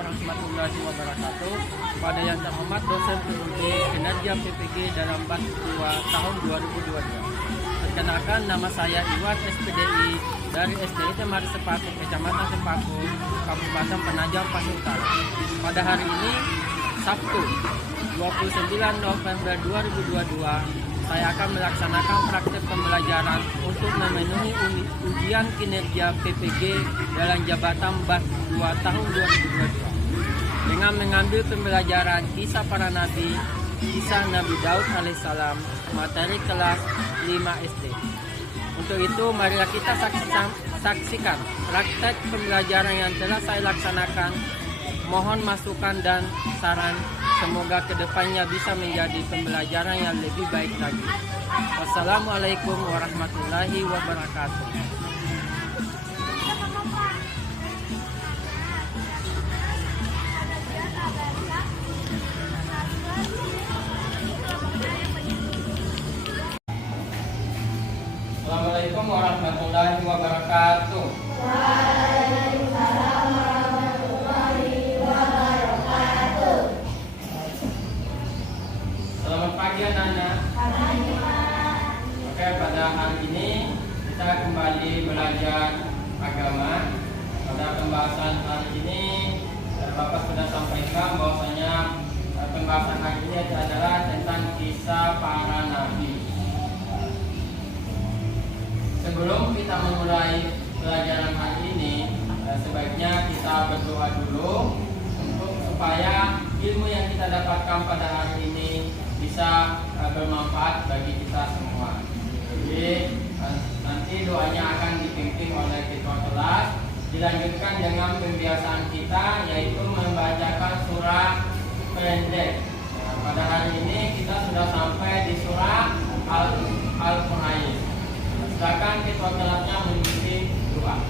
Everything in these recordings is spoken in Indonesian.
warahmatullahi wabarakatuh. Pada yang terhormat dosen PUD Kinerja PPG dalam BAS 2 tahun 2022. Perkenalkan, nama saya Iwan SPDI dari SDIT Mari Sepaku, Kecamatan Sepaku, Kabupaten Penajam Pasir Utara. Pada hari ini, Sabtu 29 November 2022, saya akan melaksanakan praktek pembelajaran untuk memenuhi ujian kinerja PPG dalam jabatan BAS 2 tahun 2022 dengan mengambil pembelajaran kisah para nabi, kisah Nabi Daud alaihissalam, materi kelas 5 SD. Untuk itu, marilah kita saksikan praktek pembelajaran yang telah saya laksanakan. Mohon masukan dan saran, semoga kedepannya bisa menjadi pembelajaran yang lebih baik lagi. Wassalamualaikum warahmatullahi wabarakatuh. Assalamualaikum warahmatullahi wabarakatuh. Selamat pagi anak-anak. Oke, pada hari ini kita kembali belajar agama. Pada pembahasan hari ini Bapak sudah sampaikan bahwasanya pembahasan hari ini adalah tentang kisah para nabi. Sebelum kita memulai pelajaran hari ini, sebaiknya kita berdoa dulu untuk supaya ilmu yang kita dapatkan pada hari ini bisa bermanfaat bagi kita semua. Jadi nanti doanya akan dipimpin oleh ketua kelas, dilanjutkan dengan pembiasaan kita, yaitu membacakan surah pendek. Pada hari ini kita sudah sampai di surah Al-Qur'an. Silakan ketua kelasnya mengikuti doa.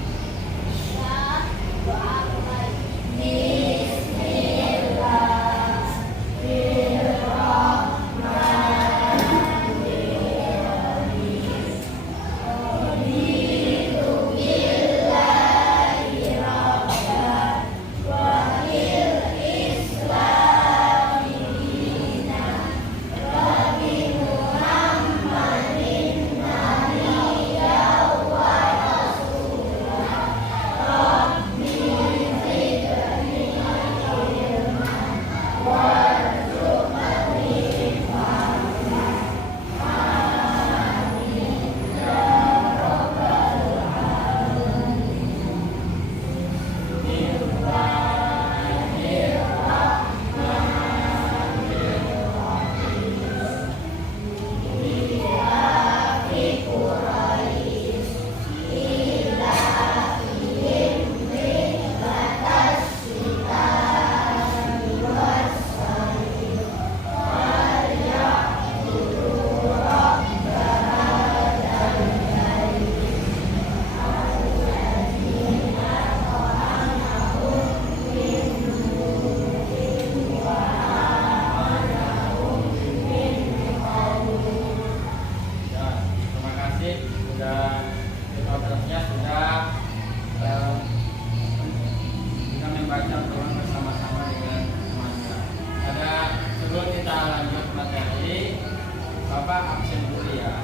Bapak absen dulu ya.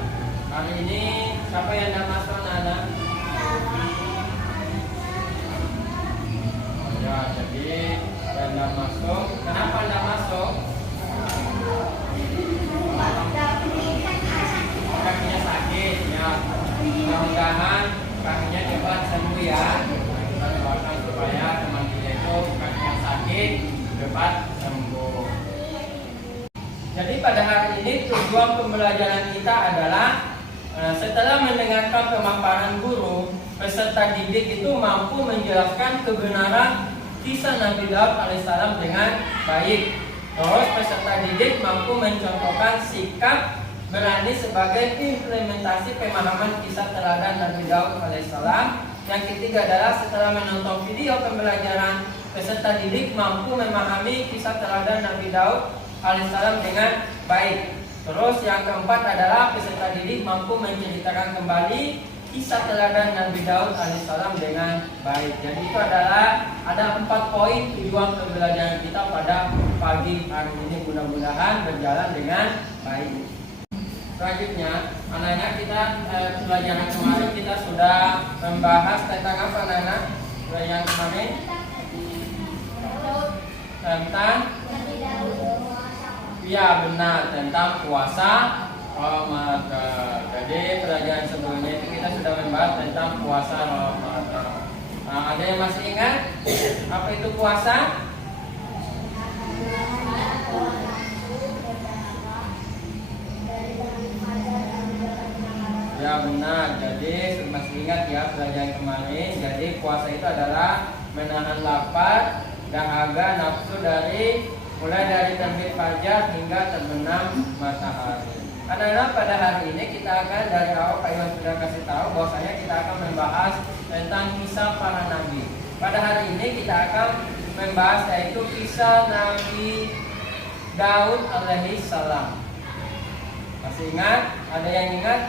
Hari ini siapa yang tidak masuk anak-anak? Oh ya, jadi yang tidak masuk. Kenapa tidak masuk? Kakinya sakit ya. Mudah-mudahan kakinya cepat sembuh ya. Kita doakan supaya teman kita itu kakinya sakit cepat sembuh. Jadi pada hari ini tujuan pembelajaran kita adalah setelah mendengarkan pemaparan guru, peserta didik itu mampu menjelaskan kebenaran kisah Nabi Daud alaihissalam dengan baik. Terus peserta didik mampu mencontohkan sikap berani sebagai implementasi pemahaman kisah teladan Nabi Daud alaihissalam. Yang ketiga adalah setelah menonton video pembelajaran, peserta didik mampu memahami kisah teladan Nabi Daud alaihissalam dengan baik. Terus yang keempat adalah peserta didik mampu menceritakan kembali kisah teladan Nabi Daud alaihissalam dengan baik. Jadi itu adalah ada 4 poin tujuan pembelajaran kita pada pagi hari ini, mudah-mudahan berjalan dengan baik. Selanjutnya, anak-anak, kita pelajaran kemarin kita sudah membahas tentang apa, anak-anak? Pelajaran kemarin tentang, ya benar, tentang puasa Ramadan. Jadi pelajaran sebelumnya itu kita sudah membahas tentang puasa Ramadan. Nah, ada yang masih ingat apa itu puasa? Ya benar. Jadi masih ingat ya pelajaran kemarin. Jadi puasa itu adalah menahan lapar, dahaga, nafsu mulai dari terbit fajar hingga terbenam matahari. Anak-anak, pada hari ini kita akan dari awal Pak Iwan sudah kasih tahu bahwasanya kita akan membahas tentang kisah para nabi. Pada hari ini kita akan membahas yaitu kisah Nabi Daud alaihi salam. Masih ingat? Ada yang ingat?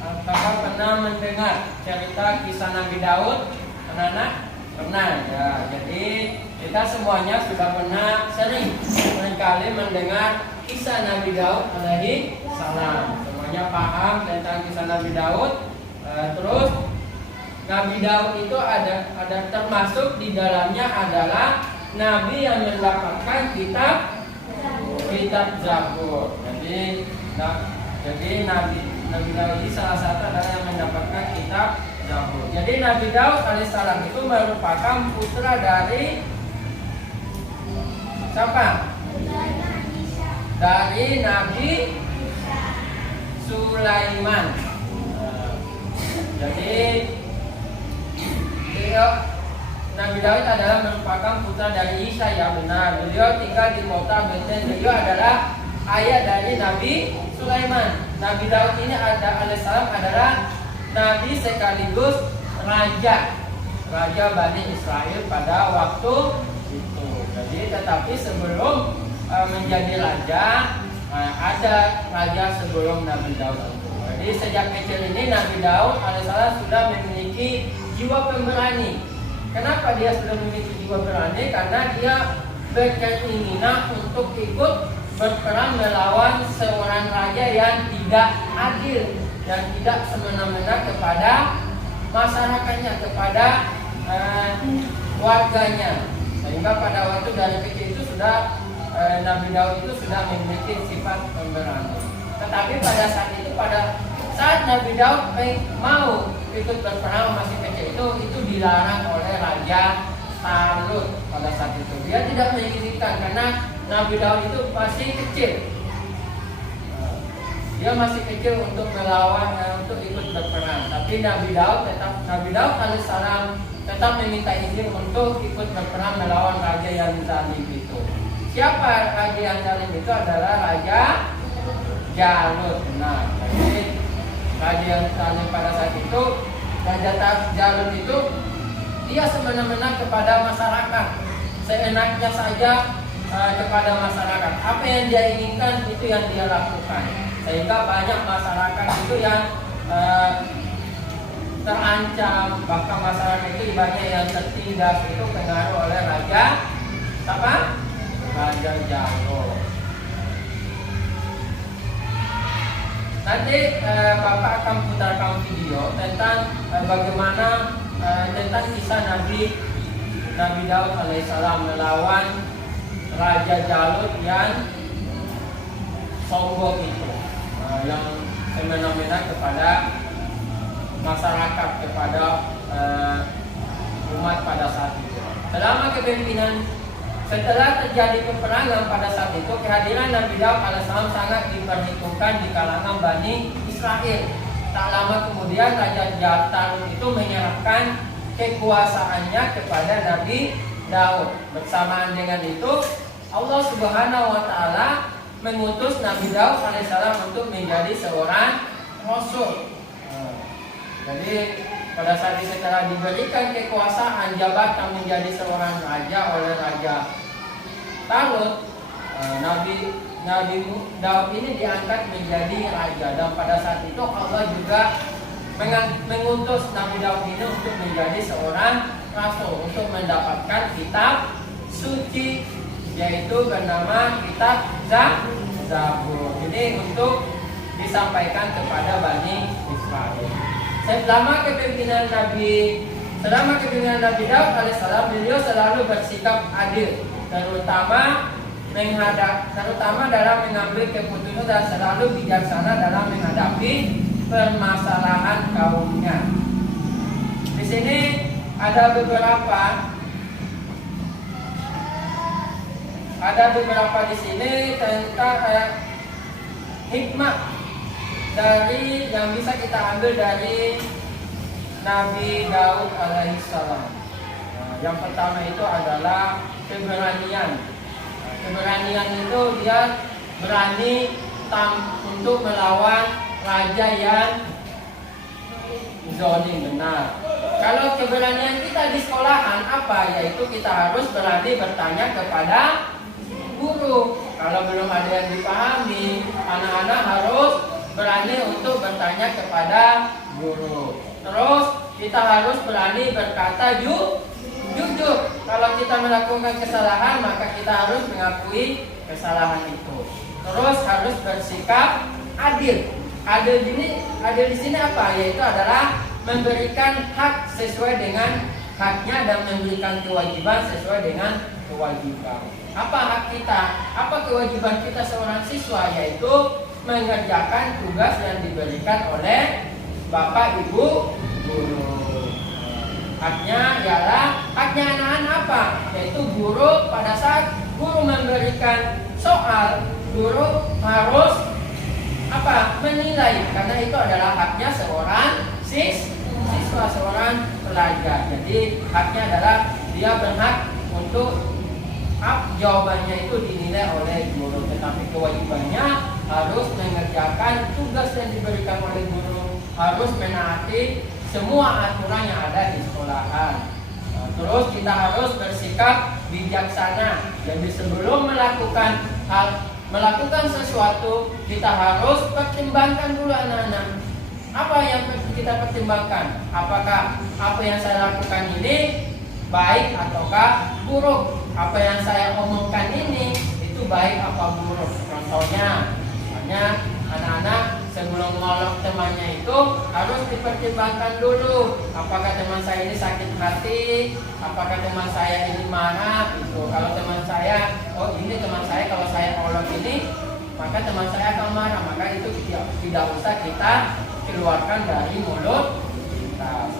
Apakah pernah mendengar cerita kisah Nabi Daud? Anak-anak? Pernah ya. Jadi kita semuanya sudah pernah seringkali mendengar kisah Nabi Daud alaihi salam. Semuanya paham tentang kisah Nabi Daud. Terus Nabi Daud itu ada termasuk di dalamnya adalah nabi yang mendapatkan kitab Zabur. Jadi Nabi Daud ini salah satu adalah yang mendapatkan kitab Zabur. Jadi Nabi Daud alaihissalam itu merupakan putra dari siapa? Dari Nabi Sulaiman. Jadi Nabi Daud adalah merupakan putra dari Isa, ya benar. Beliau tinggal di kota Betel. Beliau adalah ayah dari Nabi Sulaiman. Nabi Daud ini alaihissalam adalah nabi sekaligus raja Bani Israel pada waktu itu. Jadi tetapi sebelum menjadi raja, ada raja sebelum Nabi Daud. Jadi sejak kecil ini Nabi Daud alaihissalam sudah memiliki jiwa pemberani. Kenapa dia sudah memiliki jiwa pemberani? Karena dia berkeinginan untuk ikut berperang melawan seorang raja yang tidak adil dan tidak semena-mena kepada masyarakatnya, kepada warganya. Sehingga pada waktu dari kecil itu sudah Nabi Daud itu sudah memiliki sifat pemberani. Tetapi pada saat Nabi Daud mau ikut berperang masih kecil itu dilarang oleh Raja Talut pada saat itu. Dia tidak mengizinkan karena Nabi Daud itu masih kecil. Dia masih kecil untuk melawan untuk ikut berperang. Tapi Nabi Daud alaihissalam tetap meminta izin untuk ikut berperang melawan raja yang zalim itu. Siapa raja yang zalim itu? Adalah Raja Jalut. Nah, jadi raja yang zalim pada saat itu, Raja Jalut itu dia semena-mena kepada masyarakat, seenaknya saja kepada masyarakat. Apa yang dia inginkan itu yang dia lakukan. Sehingga banyak masyarakat itu yang terancam, bahkan masyarakat itu banyak yang tertindas itu pengaruh oleh Raja apa? Raja Jalut. Nanti Bapak akan putarkan video tentang bagaimana tentang kisah Nabi Daud alaihissalam melawan Raja Jalut yang sombong itu, yang semena-mena kepada masyarakat, kepada umat pada saat itu. Selama kepemimpinan, setelah terjadi peperangan pada saat itu, kehadiran Nabi Daud alaihissalam sangat diperhitungkan di kalangan Bani Israel. Tak lama kemudian Raja Talut itu menyerahkan kekuasaannya kepada Nabi Daud. Bersamaan dengan itu, Allah Subhanahu wa taala mengutus Nabi Daud alaihissalam untuk menjadi seorang rasul. Jadi pada saat itu setelah diberikan kekuasaan jabatan menjadi seorang raja oleh Raja Talut, Nabi Daud ini diangkat menjadi raja. Dan pada saat itu Allah juga mengutus Nabi Daud ini untuk menjadi seorang rasul, untuk mendapatkan kitab suci, yaitu bernama kitab Zabur. Ini untuk disampaikan kepada Bani Israel. Selama kepemimpinan Nabi Daud alaihissalam, beliau selalu bersikap adil, terutama dalam mengambil keputusan dan selalu bijaksana dalam menghadapi permasalahan kaumnya. Di sini ada beberapa di sini tentang hikmah dari yang bisa kita ambil dari Nabi Daud alaihissalam. Yang pertama itu adalah keberanian. Keberanian itu dia berani untuk melawan raja yang zalim, benar. Kalau keberanian kita di sekolahan apa? Yaitu kita harus berani bertanya kepada guru. Kalau belum ada yang dipahami, anak-anak harus berani untuk bertanya kepada guru. Terus kita harus berani berkata jujur. Kalau kita melakukan kesalahan, maka kita harus mengakui kesalahan itu. Terus harus bersikap adil. Adil di sini apa? Yaitu adalah memberikan hak sesuai dengan haknya dan memberikan kewajiban sesuai dengan kewajiban. Apa hak kita? Apa kewajiban kita seorang siswa? Yaitu mengerjakan tugas yang diberikan oleh Bapak Ibu guru. Haknya anak-anak apa? Yaitu guru pada saat guru memberikan soal, guru harus menilai, karena itu adalah haknya seorang siswa, seorang pelajar. Jadi haknya adalah dia berhak untuk jawabannya itu dinilai oleh guru, tetapi kewajibannya harus mengerjakan tugas yang diberikan oleh guru, harus menaati semua aturan yang ada di sekolahan. Terus kita harus bersikap bijaksana. Jadi sebelum melakukan sesuatu, kita harus pertimbangkan dulu anak-anak. Apa yang kita pertimbangkan? Apakah apa yang saya lakukan ini baik ataukah buruk? Apa yang saya omongkan ini itu baik apa buruk? Contohnya, anak-anak sebelum ngolok temannya itu harus dipertimbangkan dulu. Apakah teman saya ini sakit hati? Apakah teman saya ini marah? Itu kalau teman saya, ini teman saya kalau saya ngolok ini, maka teman saya akan marah. Maka itu tidak usah kita keluarkan dari mulut kita.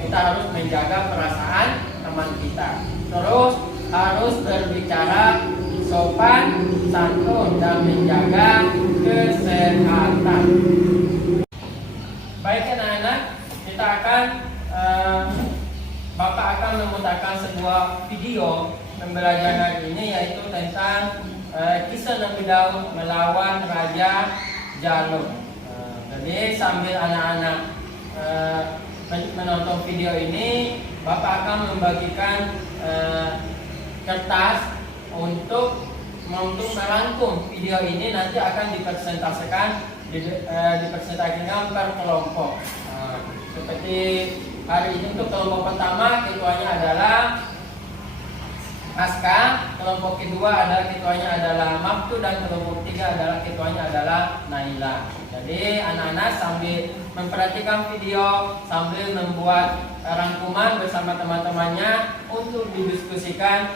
Kita harus menjaga perasaan teman kita. Terus harus berbicara sopan, santun, dan menjaga kesehatan. Baik anak-anak, kita akan Bapak akan memutarkan sebuah video pembelajaran hari ini, yaitu tentang kisah Nabi Daud melawan Raja Jalut. Jadi sambil anak-anak menonton video ini, Bapak akan membagikan kertas untuk merangkum video ini, nanti akan dipresentasikan per kelompok. Seperti hari ini untuk kelompok pertama ketuanya adalah Aska, kelompok kedua ketuanya adalah Maftu, dan kelompok ketiga ketuanya adalah Naila. Jadi anak-anak sambil memperhatikan video, sambil membuat rangkuman bersama teman-temannya untuk didiskusikan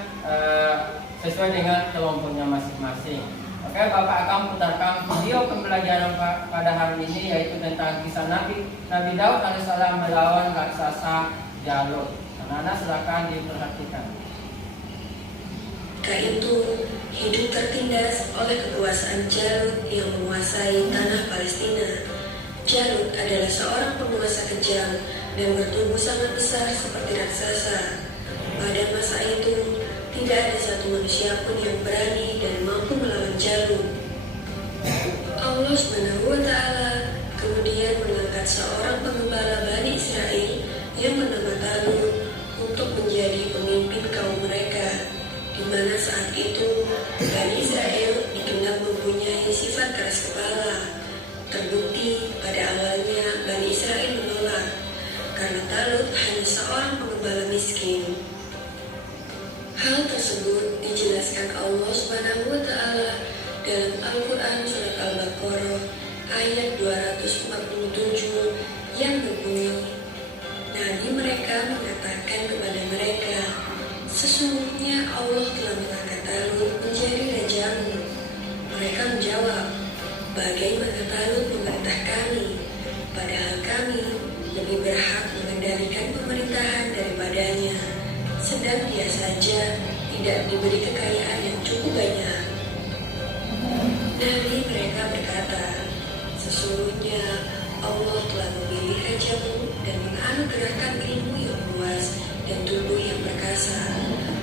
sesuai dengan kelompoknya masing-masing. Oke, Bapak akan putarkan video pembelajaran pada hari ini, yaitu tentang kisah Nabi Daud alaihissalam melawan raksasa Jalut. Anak-anak silakan diperhatikan. Ketika itu hidup tertindas oleh kekuasaan Jalut yang menguasai tanah Palestina. Jalut adalah seorang penguasa kejam dan bertubuh sangat besar seperti raksasa. Pada masa itu, tidak ada satu manusia pun yang berani dan mampu melawan Jalut. Allah SWT kemudian mengangkat seorang pengembala Bani Israel yang bernama Talut untuk menjadi pemimpin kaum mereka, di mana saat itu Bani Israel dikenal mempunyai sifat keras kepala. Terbukti pada awalnya Bani Israel menolak karena Talut hanya seorang pengembala miskin. Hal tersebut dijelaskan Allah Subhanahu wa Ta'ala dalam Al-Quran Surat Al-Baqarah ayat 247 yang berbunyi, Nabi mereka mengatakan kepada mereka, sesungguhnya Allah telah mengangkat Talut menjadi rajamu. Mereka menjawab, bagaimana Talut memerintah kami, padahal kami lebih berhak mengendalikan pemerintahan daripadanya, sedang dia saja tidak diberi kekayaan yang cukup banyak. Nabi mereka berkata, sesungguhnya Allah telah memilih rajamu dan menganugerahkan ilmu yang luas dan tubuh yang perkasa.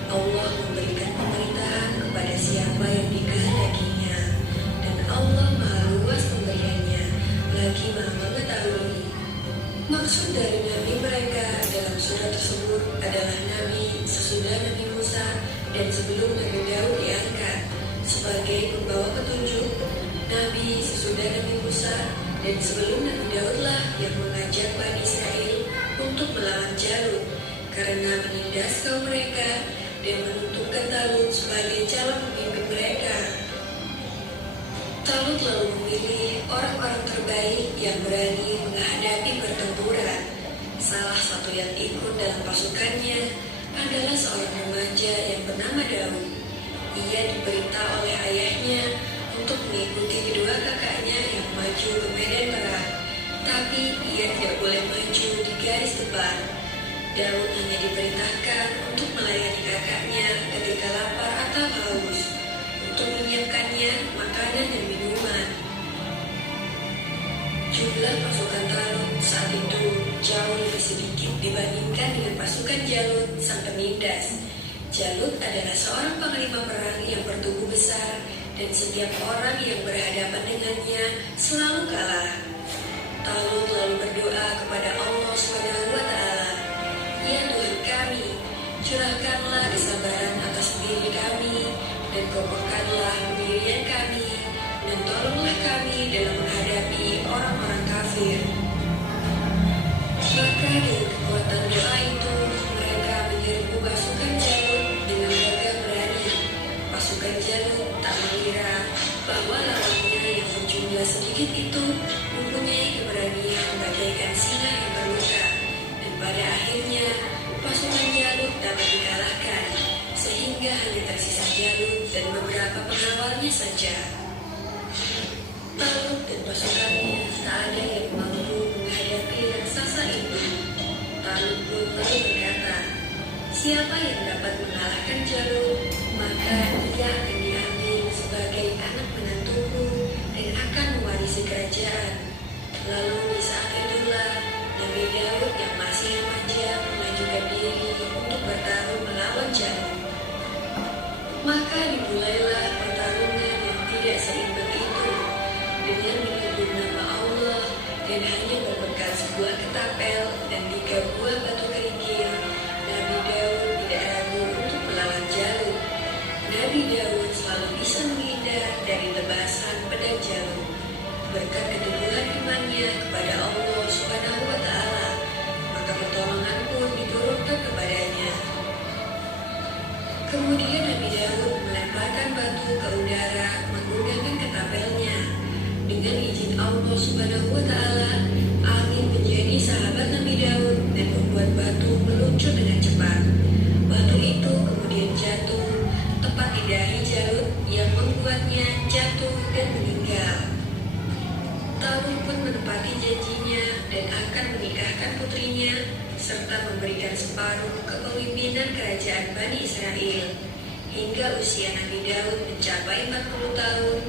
Allah memberikan pemerintahan kepada siapa yang dikehendakinya, dan Allah maha luas pemberiannya, lagi maha mengetahui. Maksud dari Nabi mereka dalam surat tersebut adalah Nabi sesudah Nabi Musa dan sebelum Nabi Daud diangkat sebagai pembawa petunjuk, Nabi sesudah Nabi Musa dan sebelum Nabi Daudlah yang mengajak Bani Israel untuk melawan Jalut karena menindas kaum mereka dan menentukan Talut sebagai calon pemimpin mereka. Talut lalu memilih orang-orang terbaik yang berani menghadapi pertempuran. Salah satu yang ikut dalam pasukannya adalah seorang remaja yang bernama Daud. Ia diperintah oleh ayahnya untuk mengikuti kedua kakaknya yang maju ke medan perang, tapi ia tidak boleh maju di garis depan. Daud hanya diperintahkan untuk melayani kakaknya ketika lapar atau haus, untuk menyiapkannya makanan dan minuman. Jumlah pasukan Talut saat itu jauh lebih sedikit dibandingkan dengan pasukan Jalut sang penindas. Jalut adalah seorang panglima perang yang bertubuh besar dan setiap orang yang berhadapan dengannya selalu kalah. Talut lalu berdoa kepada Allah Subhanahu wa Ta'ala, ya Tuhan kami, curahkanlah kesabaran atas diri kami dan kokohkanlah pendirian kami dan tolonglah kami dalam menghadapi orang-orang kafir. Maka dengan kekuatan doa itu mereka menyerbu pasukan Jalut dengan gagah berani. Pasukan Jalut tak mengira bahwa lawannya yang berjumlah sedikit itu mempunyai keberanian bagaikan singa yang terluka, dan pada akhirnya pasukan Jalut dapat dikalahkan sehingga hanya tersisa Jalut dan beberapa pengawalnya saja. Talut dan pasukannya tak ada yang mampu menghadapi raksasa itu. Talut pun lalu berkata, siapa yang dapat mengalahkan Jalut, maka ia akan diambil sebagai anak menantuku dan akan mewarisi kerajaan. Lalu di saat itulah Nabi Daud yang masih remaja mengajukan diri untuk bertarung melawan Jalut. Maka dimulailah pertarungan yang tidak seimbang itu. Dengan menyebut nama Allah dan hanya berbekal sebuah ketapel dan 3 buah batu kerikil, Nabi Daud tidak ragu untuk melawan Jalut. Nabi Daud selalu bisa menghindar dari lebasan pedang Jalut berkat keteguhan imannya kepada Allah Subhanahu wa Ta'ala. Maka pertolongan pun diturunkan kepadanya. Kemudian Nabi Daud melemparkan batu ke udara menggunakan ketapelnya. Dengan izin Allah Subhanahu wa Ta'ala, angin menjadi sahabat Nabi Daud dan membuat batu meluncur dengan cepat. Batu itu kemudian jatuh tepat di dahi Jalut yang membuatnya jatuh dan meninggal. Talut pun menepati janjinya dan akan menikahkan putrinya serta memberikan separuh kepemimpinan kerajaan Bani Israel. Hingga usia Nabi Daud mencapai 40 tahun,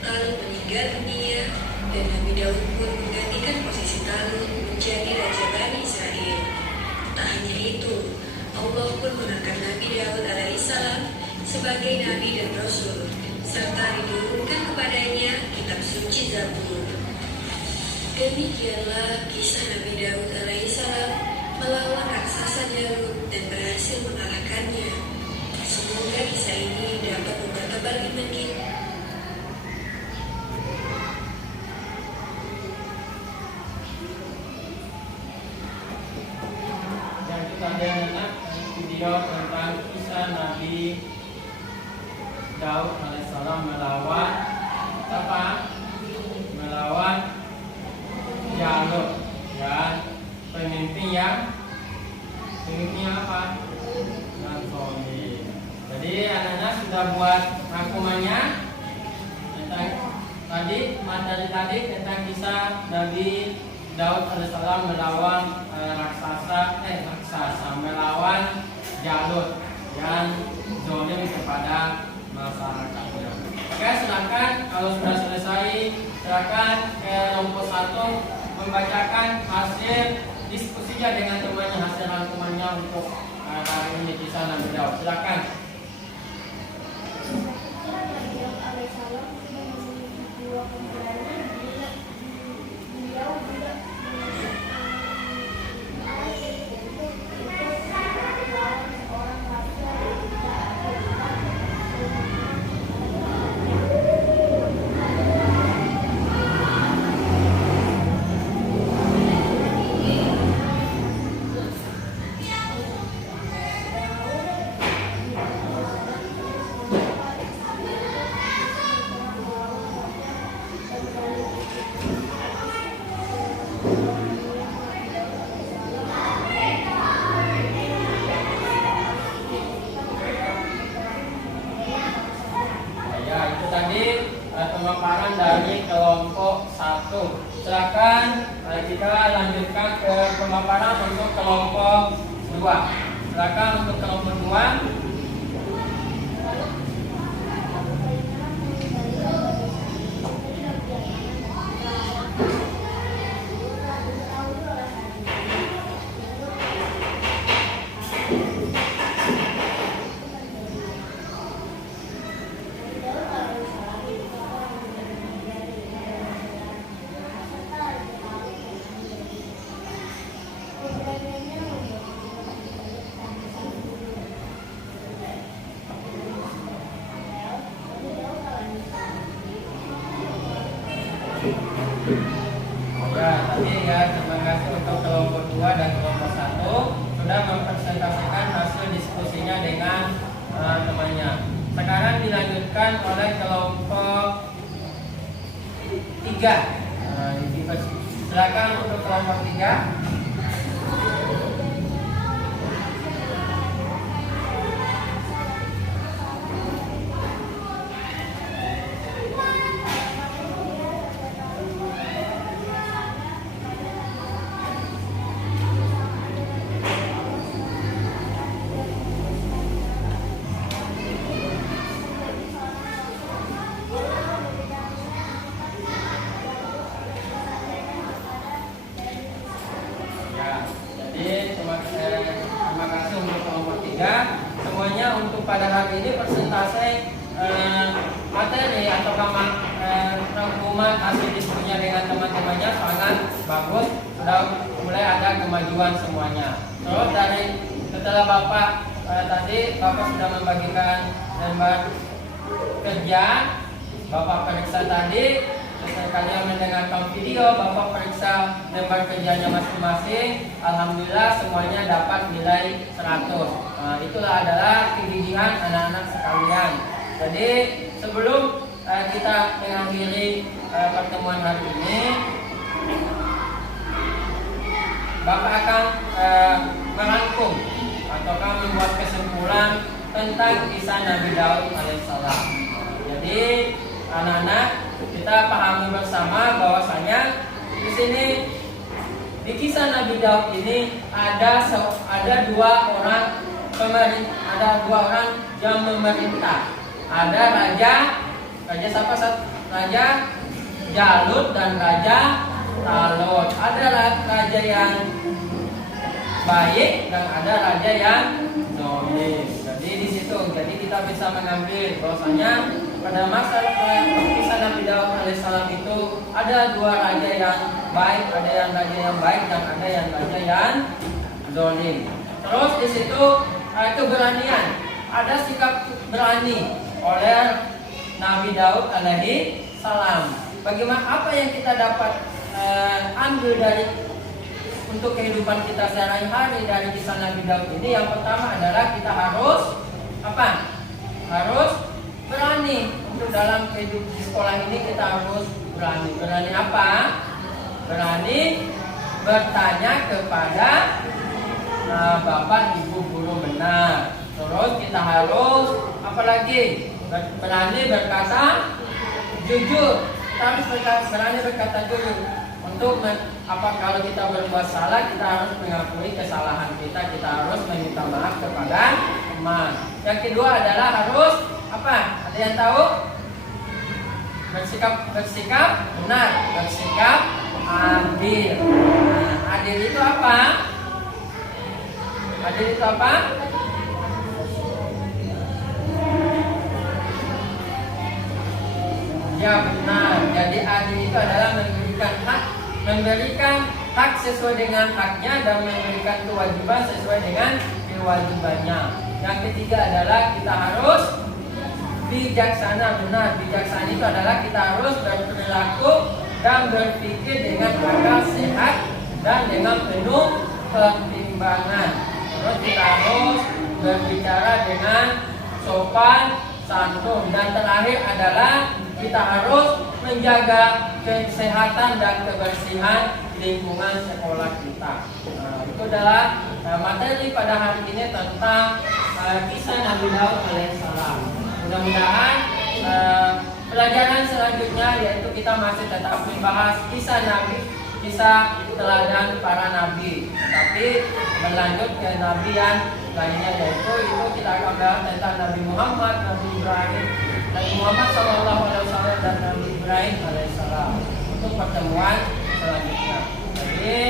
Talut meninggal dunia dan Nabi Daud pun menggantikan posisi Talut menjadi Raja Bani Israel. Tak hanya itu, Allah pun mengangkat Nabi Daud alaihissalam sebagai Nabi dan Rasul, serta diturunkan kepadanya kitab suci Zabur. Demikianlah kisah Nabi Daud alaihissalam melawan raksasa Jalut dan berhasil mengalahkannya. Semoga kisah ini dapat mempertebal iman kita. Daud alaihissalam melawan apa? Melawan Jalut, dan pemimpinnya apa? Nabi. Jadi anak-anak sudah buat rangkumannya tentang materi tadi tentang kisah Nabi Daud alaihissalam melawan melawan Jalut yang zalim kepada masyarakatnya. Oke, silakan kalau sudah selesai, silakan kelompok 1 membacakan hasil diskusinya dengan temannya, hasil rangkumannya untuk hari ini kisah Nabi Daud. Silakan. Pemaparan dari kelompok 1. Silakan kita lanjutkan ke pemaparan untuk kelompok 2. Silakan untuk kelompok 2. Terima kasih untuk kelompok 2 dan kelompok 1 sudah mempresentasikan hasil diskusinya dengan temannya. Sekarang dilanjutkan oleh kelompok 3. Silakan untuk kelompok 3. Terima kasih untuk kelompok 3. Semuanya untuk pada hari ini persentase materi atau rangkuman hasil diskusinya dengan teman-temannya sangat bagus, sudah mulai ada kemajuan semuanya. Terus setelah Bapak Bapak sudah membagikan lembar kerja, Bapak periksa tadi. Setelah kalian mendengarkan video, Bapak periksa lembar kerjanya masing-masing. Alhamdulillah semuanya dapat nilai 100. Itulah adalah kegigihan anak-anak sekalian. Jadi sebelum kita mengakhiri pertemuan hari ini, Bapak akan merangkum atau membuat kesimpulan tentang kisah Nabi Daud alaihissalam. Jadi anak-anak, kita pahami bersama bahwasanya di sini di kisah Nabi Daud ini ada dua orang yang memerintah. Ada raja siapa? Raja Jalut dan Raja Talut. Ada raja yang baik dan ada raja yang zalim. Jadi di situ, jadi kita bisa mengambil bahwasanya pada masa kisah Nabi Daud alaihissalam itu ada dua raja yang baik, ada yang raja yang baik dan ada yang raja yang zalim. Terus di situ keberanian, ada sikap berani oleh Nabi Daud alaihissalam. Bagaimana apa yang kita dapat ambil dari untuk kehidupan kita sehari-hari dari kisah Nabi Daud ini? Yang pertama adalah kita harus apa? Harus berani dalam hidup di sekolah ini kita harus berani. Berani apa? Berani bertanya kepada Bapak Ibu guru benar. Terus kita harus apalagi? Berani berkata jujur. Kita harus berani berkata jujur. Untuk kalau kita berbuat salah, kita harus mengakui kesalahan kita. Kita harus meminta maaf kepada teman. Yang kedua adalah harus apa? Ada yang tahu? Bersikap benar, bersikap adil. Nah, adil itu apa? Adil itu apa? Ya benar. Jadi adil itu adalah memberikan hak sesuai dengan haknya dan memberikan kewajiban sesuai dengan kewajibannya. Yang ketiga adalah kita harus bijaksana. Benar, bijaksana itu adalah kita harus berperilaku dan berpikir dengan akal sehat dan dengan penuh pertimbangan. Terus kita harus berbicara dengan sopan santun. Dan terakhir adalah kita harus menjaga kesehatan dan kebersihan lingkungan sekolah kita. Itu adalah materi pada hari ini tentang kisah Nabi Daud alaihissalam. Mudah-mudahan pelajaran selanjutnya yaitu kita masih tetap membahas kisah Nabi, kisah teladan para nabi. Tapi berlanjut ke nabi yang lainnya, yaitu itu kita akan bahas tentang Nabi Muhammad, Nabi Ibrahim, Nabi Muhammad SAW dan Nabi Ibrahim alaihissalam untuk pertemuan selanjutnya. Jadi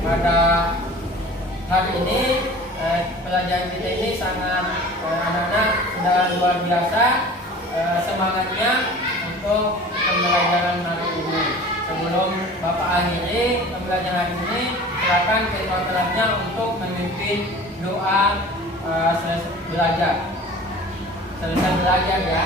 pada hari ini pelajaran kita ini sangat anak-anak sudah luar biasa semangatnya untuk pembelajaran hari ini. Sebelum Bapak akhiri pembelajaran hari ini, silakan ketua-ketuanya untuk memimpin doa selesai belajar ya.